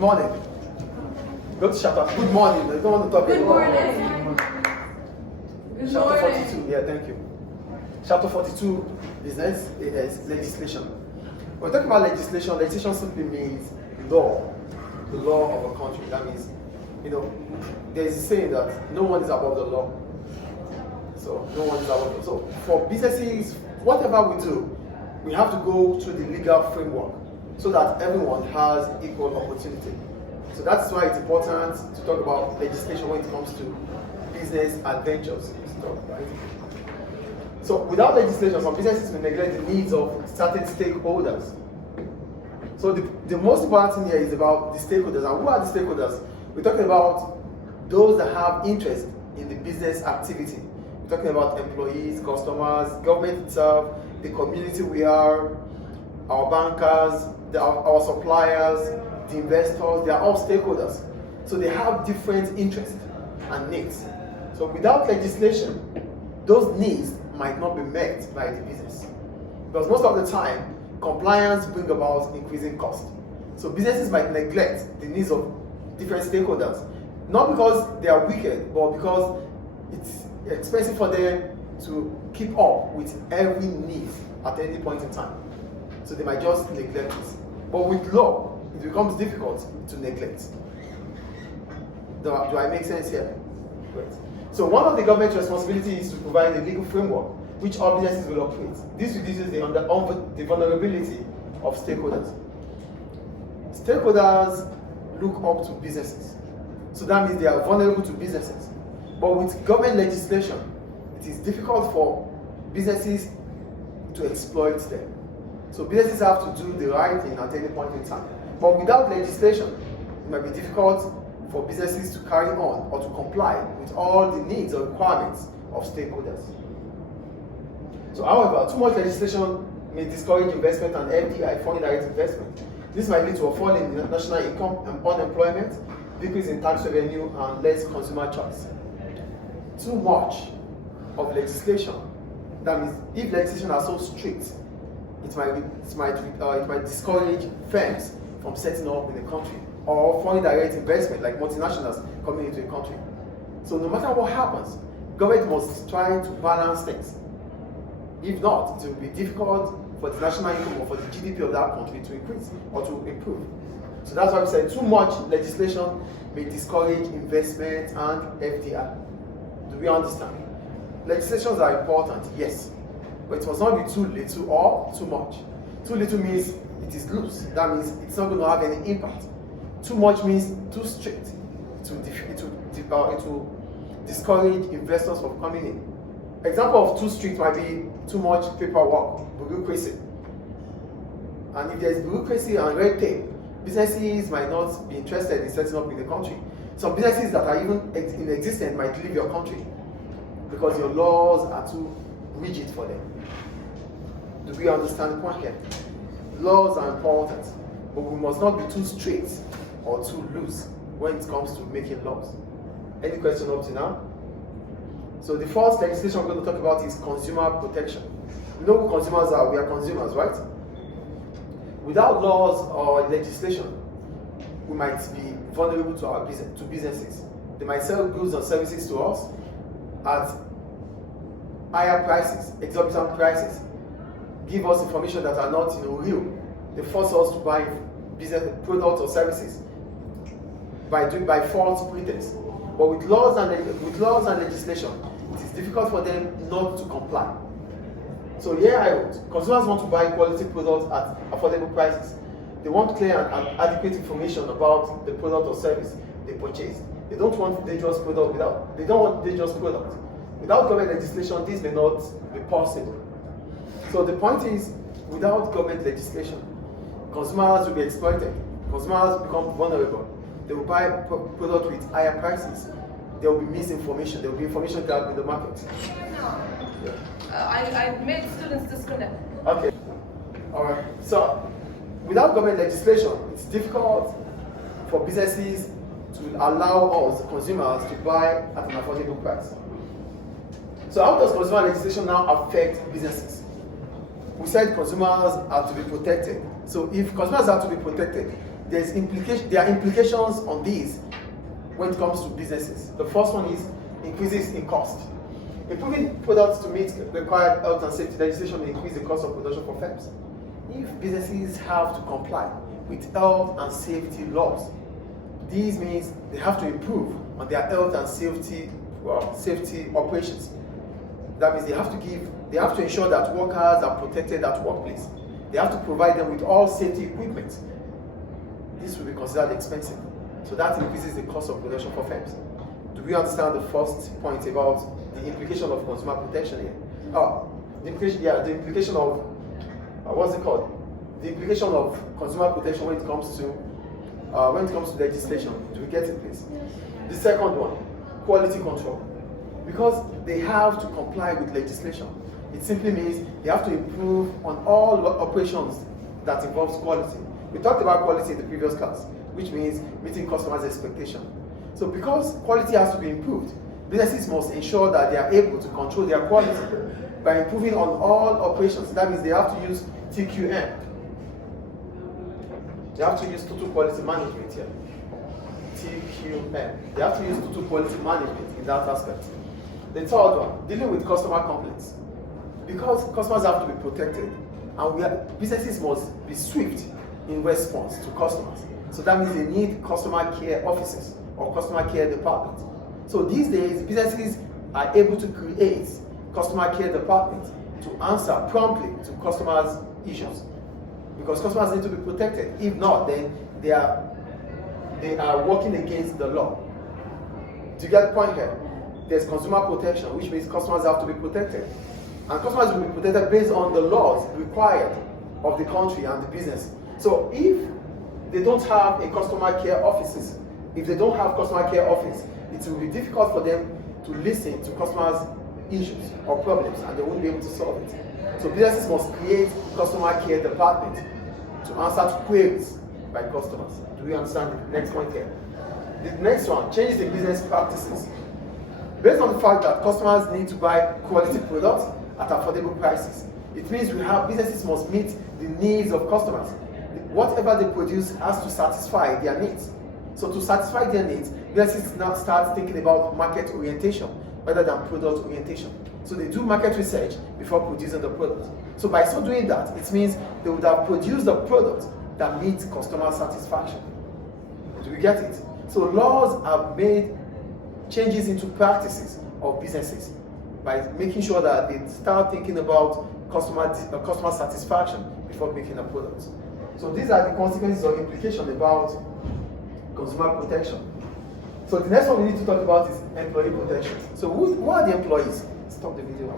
morning. Go to chapter. Good morning. I don't want to talk Good anymore. morning. Good Chapter morning. 42. Yeah, thank you. Chapter 42 business is legislation. When we talk about legislation, legislation simply means law, the law of a country. That means, there is a saying that no one is above the law. So no one is above the law. So for businesses, whatever we do, we have to go through the legal framework so that everyone has equal opportunity. So that's why it's important to talk about legislation when it comes to business adventures. Right? So without legislation, some businesses will neglect the needs of certain stakeholders. So the most important thing here is about the stakeholders. And who are the stakeholders? We're talking about those that have interest in the business activity. We're talking about employees, customers, government itself, the community we are, our bankers, our suppliers, the investors. They are all stakeholders. So they have different interests and needs. So without legislation, those needs might not be met by the business. Because most of the time, compliance brings about increasing cost. So businesses might neglect the needs of different stakeholders, not because they are wicked, but because it's expensive for them to keep up with every need at any point in time. So they might just neglect it. But with law, it becomes difficult to neglect. Do I make sense here? Great. So one of the government's responsibilities is to provide a legal framework which all businesses will operate. This reduces the vulnerability of stakeholders. Stakeholders look up to businesses. So that means they are vulnerable to businesses. But with government legislation, it is difficult for businesses to exploit them. So businesses have to do the right thing at any point in time. But without legislation, it might be difficult for businesses to carry on or to comply with all the needs or requirements of stakeholders. So however, too much legislation may discourage investment and FDI, foreign direct investment. This might lead to a fall in national income and unemployment, decrease in tax revenue, and less consumer choice. Too much of legislation, that means if legislation are so strict, it might discourage firms from setting up in the country, or foreign direct investment like multinationals coming into a country. So no matter what happens, government must try to balance things. If not, it will be difficult for the national income or for the GDP of that country to increase or to improve. So that's why we said too much legislation may discourage investment and FDI. Do we understand? Legislations are important, yes, but it must not be too little or too much. Too little means it is loose. That means it's not going to have any impact. Too much means too strict. It will discourage investors from coming in. Example of too strict might be too much paperwork, bureaucracy. And if there is bureaucracy and red tape, businesses might not be interested in setting up in the country. Some businesses that are even in existence might leave your country because your laws are too rigid for them. Do we understand the point here? Laws are important, but we must not be too strict or too loose when it comes to making laws. Any question up to now? So the first legislation we're going to talk about is consumer protection. You know who consumers are? We are consumers, right? Without laws or legislation, we might be vulnerable to businesses. They might sell goods and services to us at higher prices, exorbitant prices, give us information that are not real. They force us to buy business products or services by false pretense. But with laws and legislation, it is difficult for them not to comply. So here I wrote, consumers want to buy quality products at affordable prices. They want clear and adequate information about the product or service they purchase. They don't want dangerous products Without government legislation, this may not be possible. So the point is, without government legislation, consumers will be exploited. Consumers become vulnerable. They will buy products with higher prices. There will be misinformation. There will be information gap in the market. Yeah. I made students disconnect. Okay. All right. So, without government legislation, it's difficult for businesses to allow us, consumers, to buy at an affordable price. So, how does consumer legislation now affect businesses? We said consumers are to be protected. So, if consumers are to be protected, there are implications on these when it comes to businesses. The first one is increases in cost. Improving products to meet the required health and safety legislation will increase the cost of production for firms. If businesses have to comply with health and safety laws, this means they have to improve on their health and safety operations. That means they have to ensure that workers are protected at workplace. They have to provide them with all safety equipment. This will be considered expensive. So that increases the cost of production for firms. Do we understand the first point about the implication of consumer protection here? The implication of what's it called? The implication of consumer protection when it comes to legislation. Do we get it, please? The second one, quality control. Because they have to comply with legislation, it simply means they have to improve on all operations that involves quality. We talked about quality in the previous class, which means meeting customers' expectation. So because quality has to be improved, businesses must ensure that they are able to control their quality by improving on all operations. That means they have to use TQM. They have to use total quality management here. TQM. They have to use total quality management in that aspect. The third one, dealing with customer complaints. Because customers have to be protected, and businesses must be swift in response to customers. So that means they need customer care officers or customer care department. So these days, businesses are able to create customer care department to answer promptly to customers' issues. Because customers need to be protected. If not, then they are working against the law. Do you get the point here? There's consumer protection, which means customers have to be protected. And customers will be protected based on the laws required of the country and the business. So if they don't have a customer care office, it will be difficult for them to listen to customers' issues or problems, and they won't be able to solve it. So businesses must create customer care department to answer to queries by customers. Do we understand the next point here? The next one, changes in business practices. Based on the fact that customers need to buy quality products at affordable prices, it means businesses must meet the needs of customers. Whatever they produce has to satisfy their needs. So to satisfy their needs, businesses now start thinking about market orientation rather than product orientation. So they do market research before producing the product. So by so doing that, it means they would have produced a product that meets customer satisfaction. Do we get it? So laws have made changes into practices of businesses by making sure that they start thinking about customer satisfaction before making a product. So these are the consequences or implications about consumer protection. So the next one we need to talk about is employee protection. So who are the employees? Stop the video.